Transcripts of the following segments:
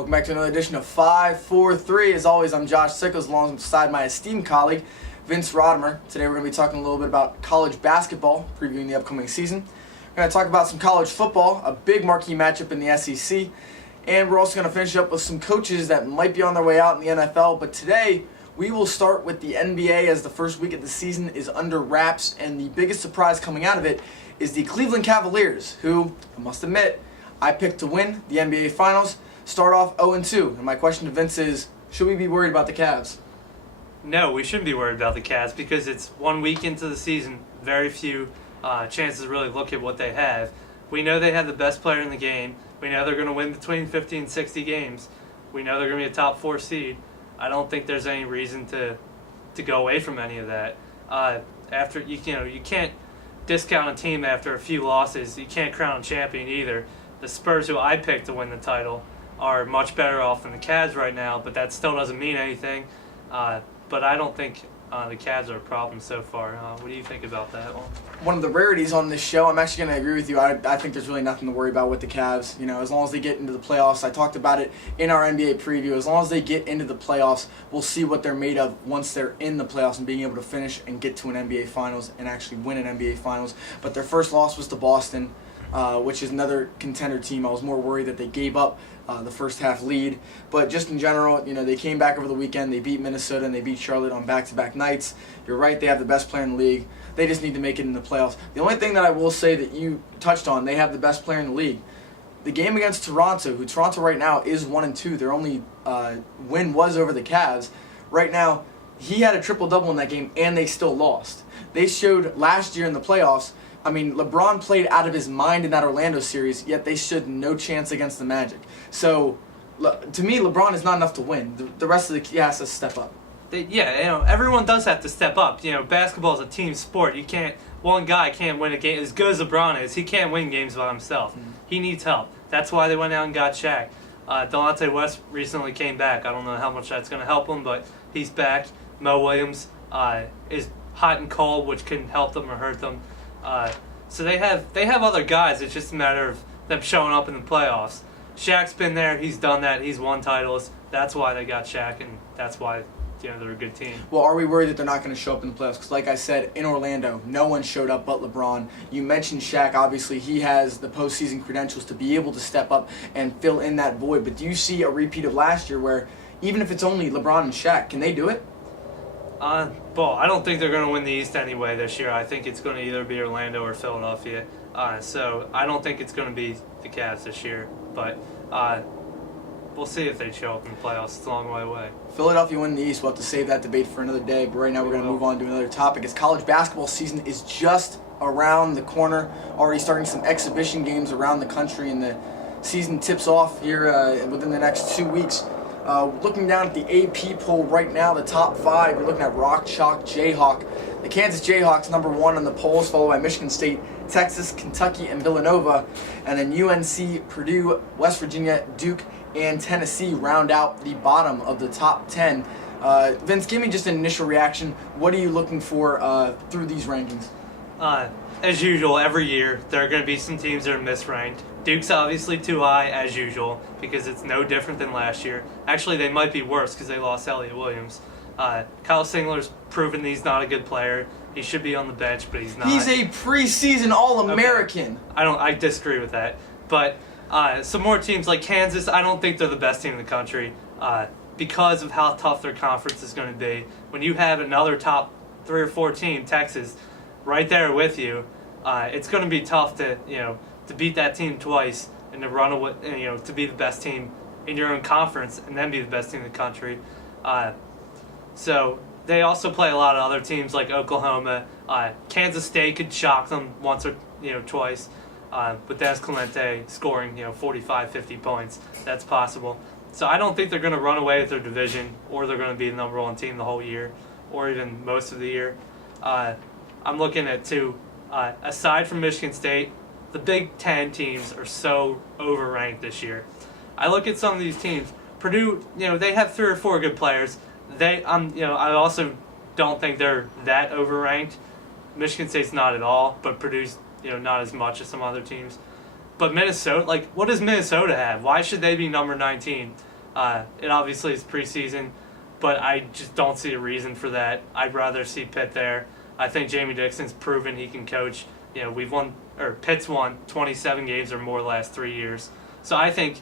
Welcome back to another edition of 543. As always, I'm Josh Sickles alongside my esteemed colleague, Vince Rodemer. Today we're going to be talking a little bit about college basketball, previewing the upcoming season. We're going to talk about some college football, a big marquee matchup in the SEC, and we're also going to finish up with some coaches that might be on their way out in the NFL. But today, we will start with the NBA as the first week of the season is under wraps, and the biggest surprise coming out of it is the Cleveland Cavaliers, who, I must admit, I picked to win the NBA Finals, start off 0-2. And my question to Vince is, should we be worried about the Cavs? No, we shouldn't be worried about the Cavs because it's 1 week into the season, very few chances to really look at what they have. We know they have the best player in the game. We know they're going to win between 50 and 60 games. We know they're going to be a top 4 seed. I don't think there's any reason to go away from any of that. After you can't discount a team after a few losses. You can't crown a champion either. The Spurs, who I picked to win the title, are much better off than the Cavs right now, but that still doesn't mean anything. But I don't think the Cavs are a problem so far. What do you think about that one? One of the rarities on this show, I'm actually going to agree with you. I think there's really nothing to worry about with the Cavs. You know, as long as they get into the playoffs, I talked about it in our NBA preview. As long as they get into the playoffs, we'll see what they're made of once they're in the playoffs and being able to finish and get to an NBA Finals and actually win an NBA Finals. But their first loss was to Boston, which is another contender team. I was more worried that they gave up the first half lead. But just in general, you know, they came back over the weekend. They beat Minnesota and they beat Charlotte on back-to-back nights. You're right, they have the best player in the league. They just need to make it in the playoffs. The only thing that I will say that you touched on, they have the best player in the league. The game against Toronto, who Toronto right now is 1-2. Their only win was over the Cavs. Right now, he had a triple-double in that game and they still lost. They showed last year in the playoffs, I mean, LeBron played out of his mind in that Orlando series, yet they stood no chance against the Magic. So, to me, LeBron is not enough to win. The rest of the has to step up. Everyone does have to step up. You know, basketball is a team sport. One guy can't win a game. As good as LeBron is, he can't win games by himself. Mm-hmm. He needs help. That's why they went out and got Shaq. Delonte West recently came back. I don't know how much that's going to help him, but he's back. Mo Williams is hot and cold, which can help them or hurt them. So they have other guys. It's just a matter of them showing up in the playoffs. Shaq's been there. He's done that. He's won titles. That's why they got Shaq, and that's why they're a good team. Well, are we worried that they're not going to show up in the playoffs? Because like I said, in Orlando, no one showed up but LeBron. You mentioned Shaq. Obviously, he has the postseason credentials to be able to step up and fill in that void. But do you see a repeat of last year where even if it's only LeBron and Shaq, can they do it? Well, I don't think they're going to win the East anyway this year. I think it's going to either be Orlando or Philadelphia. So I don't think it's going to be the Cavs this year. But we'll see if they show up in the playoffs. It's a long way away. Philadelphia winning the East. We'll have to save that debate for another day. But right now we're going to move on to another topic. As college basketball season is just around the corner. Already starting some exhibition games around the country, and the season tips off here within the next 2 weeks. Looking down at the AP poll right now, the top 5, you're looking at Rock, Chalk, Jayhawk. The Kansas Jayhawks, number 1 on the polls, followed by Michigan State, Texas, Kentucky, and Villanova. And then UNC, Purdue, West Virginia, Duke, and Tennessee round out the bottom of the top 10. Vince, give me just an initial reaction. What are you looking for through these rankings? As usual, every year, there are going to be some teams that are misranked. Duke's obviously too high, as usual, because it's no different than last year. Actually, they might be worse because they lost Elliott Williams. Kyle Singler's proven he's not a good player. He should be on the bench, but he's not. He's a preseason All-American. Okay. I disagree with that. But some more teams like Kansas, I don't think they're the best team in the country because of how tough their conference is going to be. When you have another top 3 or 4 team, Texas, right there with you, it's going to be tough to beat that team twice and to run away, to be the best team in your own conference and then be the best team in the country. So they also play a lot of other teams like Oklahoma. Kansas State could shock them once or twice. With Dennis Clemente scoring 45, 50 points, that's possible. So I don't think they're going to run away with their division, or they're going to be the number 1 team the whole year, or even most of the year. I'm looking at 2. Aside from Michigan State, the Big Ten teams are so overranked this year. I look at some of these teams. Purdue, they have 3 or 4 good players. I also don't think they're that overranked. Michigan State's not at all, but Purdue's not as much as some other teams. But Minnesota, what does Minnesota have? Why should they be number 19? It obviously is preseason, but I just don't see a reason for that. I'd rather see Pitt there. I think Jamie Dixon's proven he can coach. Pitt's won 27 games or more the last 3 years. So I think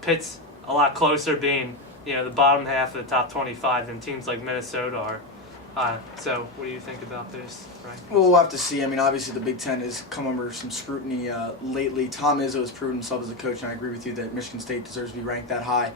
Pitt's a lot closer being, the bottom half of the top 25 than teams like Minnesota are. So what do you think about this rankings? Well, we'll have to see. I mean, obviously the Big Ten has come under some scrutiny lately. Tom Izzo has proven himself as a coach, and I agree with you that Michigan State deserves to be ranked that high.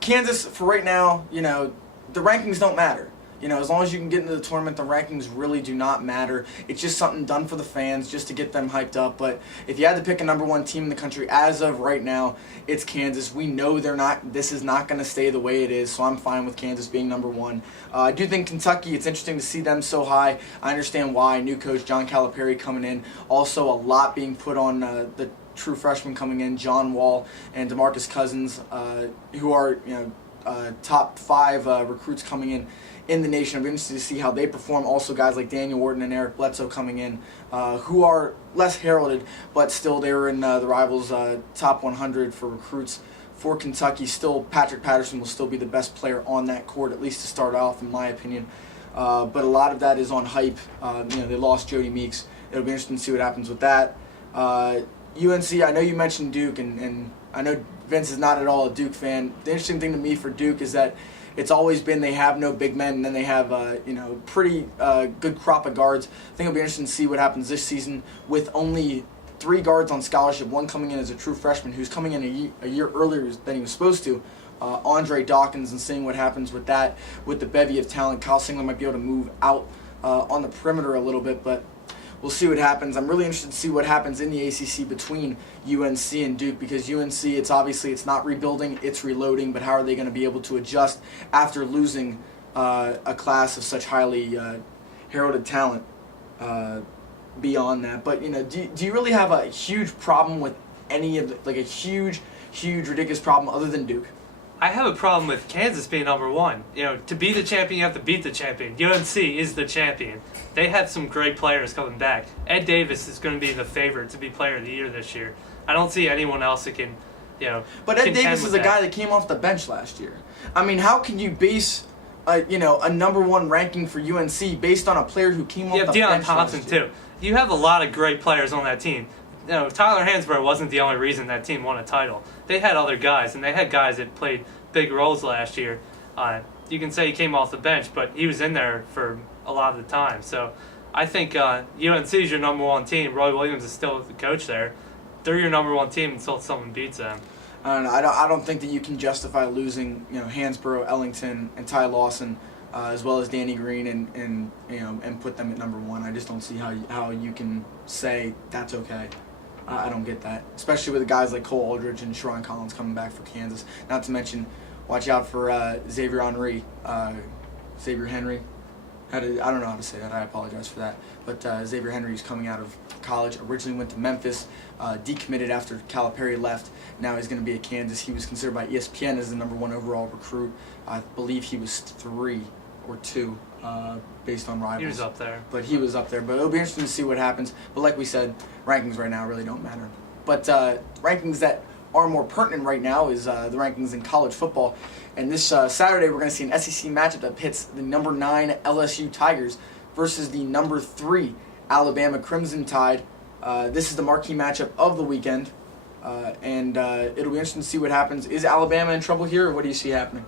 Kansas, for right now, the rankings don't matter. As long as you can get into the tournament, the rankings really do not matter. It's just something done for the fans, just to get them hyped up. But if you had to pick a number one team in the country as of right now, it's Kansas. We know this is not going to stay the way it is, so I'm fine with Kansas being number one. I do think Kentucky, it's interesting to see them so high. I understand why. New coach John Calipari coming in. Also, a lot being put on the true freshmen coming in, John Wall and DeMarcus Cousins, who are top 5 recruits coming in the nation. I'm interested to see how they perform. Also, guys like Daniel Wharton and Eric Bledsoe coming in, who are less heralded, but still they were in the Rivals top 100 for recruits for Kentucky. Still, Patrick Patterson will still be the best player on that court, at least to start off, in my opinion. But a lot of that is on hype. They lost Jody Meeks. It'll be interesting to see what happens with that. UNC, I know you mentioned Duke, and I know Vince is not at all a Duke fan. The interesting thing to me for Duke is that it's always been they have no big men, and then they have pretty good crop of guards. I think it'll be interesting to see what happens this season with only 3 guards on scholarship, one coming in as a true freshman who's coming in a year earlier than he was supposed to, Andre Dawkins, and seeing what happens with that, with the bevy of talent. Kyle Singler might be able to move out on the perimeter a little bit, but we'll see what happens. I'm really interested to see what happens in the ACC between UNC and Duke, because UNC, it's not rebuilding, it's reloading, but how are they going to be able to adjust after losing a class of such highly heralded talent beyond that? But, do you really have a huge problem with any of a huge, ridiculous problem other than Duke? I have a problem with Kansas being number one. To be the champion, you have to beat the champion. UNC is the champion. They have some great players coming back. Ed Davis is going to be the favorite to be Player of the Year this year. I don't see anyone else that can, But Ed Davis is a guy that came off the bench last year. I mean, how can you base, a number one ranking for UNC based on a player who came off the bench last year? Deion Thompson too. You have a lot of great players on that team. Tyler Hansbrough wasn't the only reason that team won a title. They had other guys, and they had guys that played big roles last year. You can say he came off the bench, but he was in there for a lot of the time. So I think UNC is your number one team. Roy Williams is still the coach there. They're your number one team until someone beats them. I don't know. I don't think that you can justify losing Hansbrough, Ellington, and Ty Lawson, as well as Danny Green, and put them at number one. I just don't see how you can say that's okay. I don't get that, especially with guys like Cole Aldridge and Sharon Collins coming back for Kansas. Not to mention, watch out for Xavier Henry. I don't know how to say that. I apologize for that. But Xavier Henry is coming out of college. Originally went to Memphis, decommitted after Calipari left. Now he's going to be at Kansas. He was considered by ESPN as the number one overall recruit. I believe he was 3 or 2 based on Rivals. He was up there. But he was up there. But it'll be interesting to see what happens. But like we said, rankings right now really don't matter. But rankings that are more pertinent right now is the rankings in college football. And this Saturday we're going to see an SEC matchup that pits the number 9 LSU Tigers versus the number 3 Alabama Crimson Tide. This is the marquee matchup of the weekend. And it'll be interesting to see what happens. Is Alabama in trouble here, or what do you see happening?